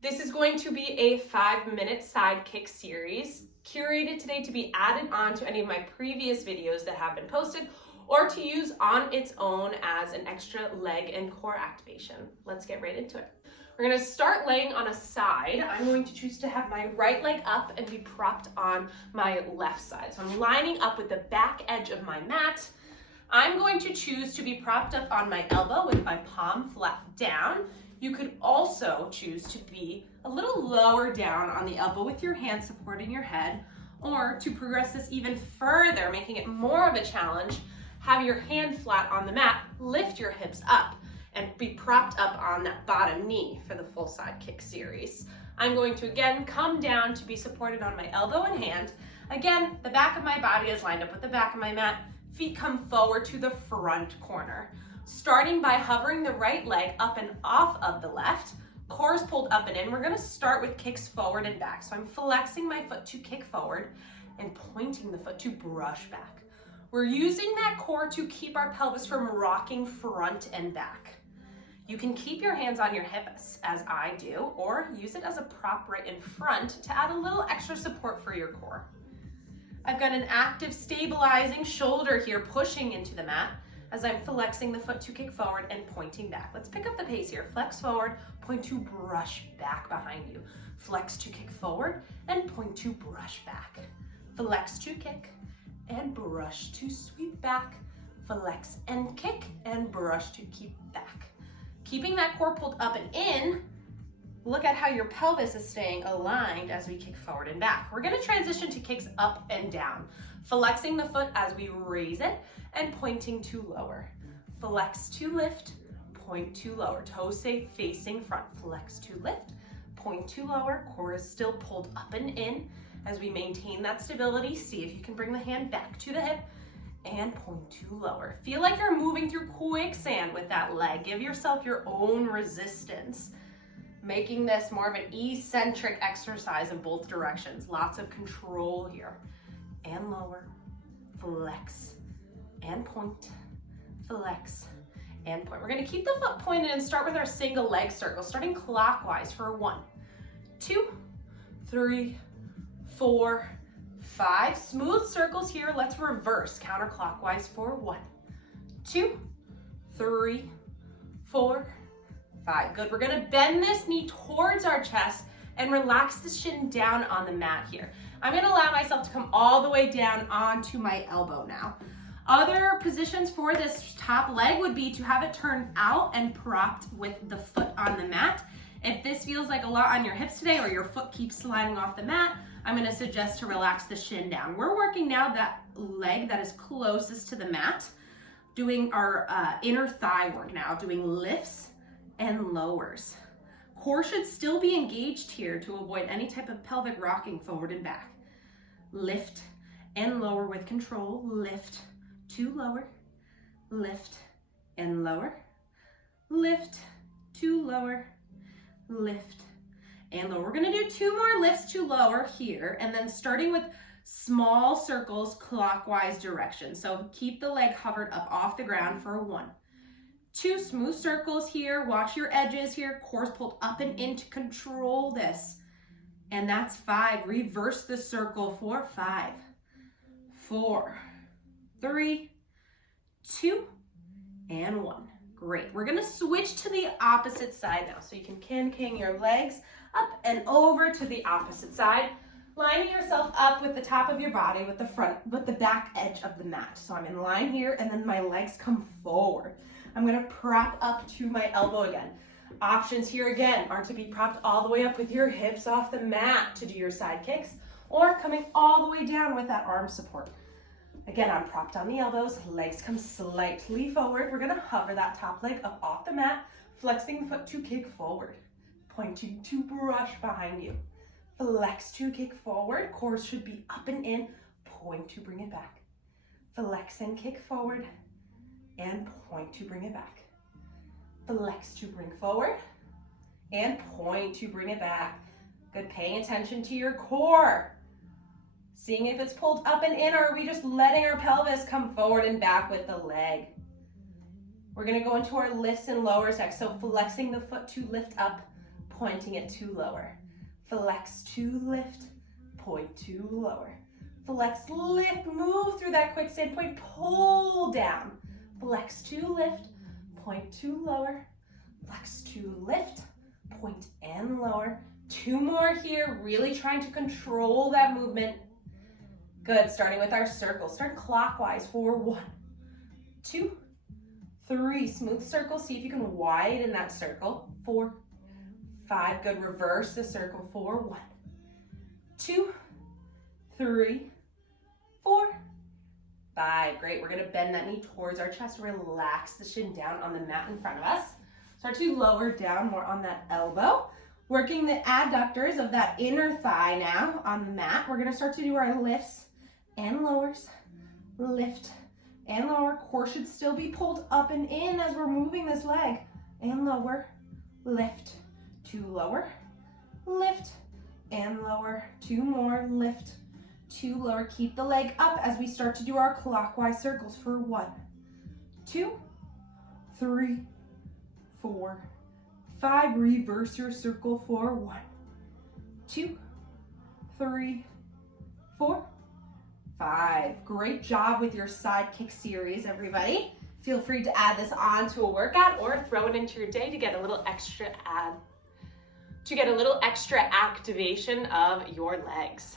This is going to be a 5-minute side kick series, curated today to be added on to any of my previous videos that have been posted or to use on its own as an extra leg and core activation. Let's get right into it. We're going to start laying on a side. I'm going to choose to have my right leg up and be propped on my left side. So I'm lining up with the back edge of my mat. I'm going to choose to be propped up on my elbow with my palm flat down. You could also choose to be a little lower down on the elbow with your hand supporting your head, or to progress this even further, making it more of a challenge, have your hand flat on the mat, lift your hips up, and be propped up on that bottom knee for the full side kick series. I'm going to again come down to be supported on my elbow and hand. Again, the back of my body is lined up with the back of my mat. Feet come forward to the front corner. Starting by hovering the right leg up and off of the left, core is pulled up and in. We're gonna start with kicks forward and back. So I'm flexing my foot to kick forward and pointing the foot to brush back. We're using that core to keep our pelvis from rocking front and back. You can keep your hands on your hips, as I do, or use it as a prop right in front to add a little extra support for your core. I've got an active stabilizing shoulder here pushing into the mat as I'm flexing the foot to kick forward and pointing back. Let's pick up the pace here. Flex forward, point to brush back behind you. Flex to kick forward and point to brush back. Flex to kick and brush to sweep back. Flex and kick and brush to keep back. Keeping that core pulled up and in, look at how your pelvis is staying aligned as we kick forward and back. We're gonna transition to kicks up and down, flexing the foot as we raise it and pointing to lower. Flex to lift, point to lower. Toes stay facing front. Flex to lift, point to lower. Core is still pulled up and in as we maintain that stability. See if you can bring the hand back to the hip and point to lower. Feel like you're moving through quicksand with that leg. Give yourself your own resistance, making this more of an eccentric exercise in both directions. Lots of control here. And lower, flex and point, flex and point. We're gonna keep the foot pointed and start with our single leg circle, starting clockwise for 1, 2, 3, 4, 5. Smooth circles here. Let's reverse counterclockwise for 1, 2, 3, 4, 5. Good. We're gonna bend this knee towards our chest and relax the shin down on the mat here. I'm gonna allow myself to come all the way down onto my elbow now. Other positions for this top leg would be to have it turned out and propped with the foot on the mat. If this feels like a lot on your hips today or your foot keeps sliding off the mat, I'm gonna suggest to relax the shin down. We're working now that leg that is closest to the mat, doing our inner thigh work now, doing lifts and lowers. Core should still be engaged here to avoid any type of pelvic rocking forward and back. Lift and lower with control. Lift to lower, lift and lower, lift to lower, lift and lower. We're gonna do 2 more lifts to lower here, and then starting with small circles clockwise direction. So keep the leg hovered up off the ground for 1, 2 smooth circles here. Watch your edges here. Core's pulled up and in to control this. And that's 5. Reverse the circle for 5, 4, 3, 2, and 1. Great. We're gonna switch to the opposite side now. So you can can your legs up and over to the opposite side, lining yourself up with the top of your body with the back edge of the mat. So I'm in line here, and then my legs come forward. I'm gonna prop up to my elbow again. Options here again are to be propped all the way up with your hips off the mat to do your side kicks, or coming all the way down with that arm support. Again, I'm propped on the elbows, legs come slightly forward. We're gonna hover that top leg up off the mat, flexing the foot to kick forward, pointing to brush behind you. Flex to kick forward, core should be up and in, point to bring it back. Flex and kick forward, and point to bring it back. Flex to bring forward, and point to bring it back. Good, paying attention to your core. Seeing if it's pulled up and in, or are we just letting our pelvis come forward and back with the leg? We're gonna go into our lifts and lowers next. So flexing the foot to lift up, pointing it to lower. Flex to lift, point to lower. Flex, lift, move through that quick standpoint, pull down. Flex to lift, point to lower. Flex to lift, point and lower. 2 more here, really trying to control that movement. Good, starting with our circle. Start clockwise for 1, 2, 3. Smooth circle, see if you can widen that circle. 4, 5, good, reverse the circle for 1, 2, 3, 4, 5. Great, we're gonna bend that knee towards our chest. Relax the shin down on the mat in front of us. Start to lower down more on that elbow. Working the adductors of that inner thigh now on the mat. We're gonna start to do our lifts and lowers. Lift and lower. Core should still be pulled up and in as we're moving this leg. And lower, lift, 2 lower, lift, and lower. 2 more, lift, 2 lower. Keep the leg up as we start to do our clockwise circles for 1, 2, 3, 4, 5. Reverse your circle for 1, 2, 3, 4, 5. Great job with your side kick series, everybody. Feel free to add this on to a workout or throw it into your day to get a little extra activation of your legs.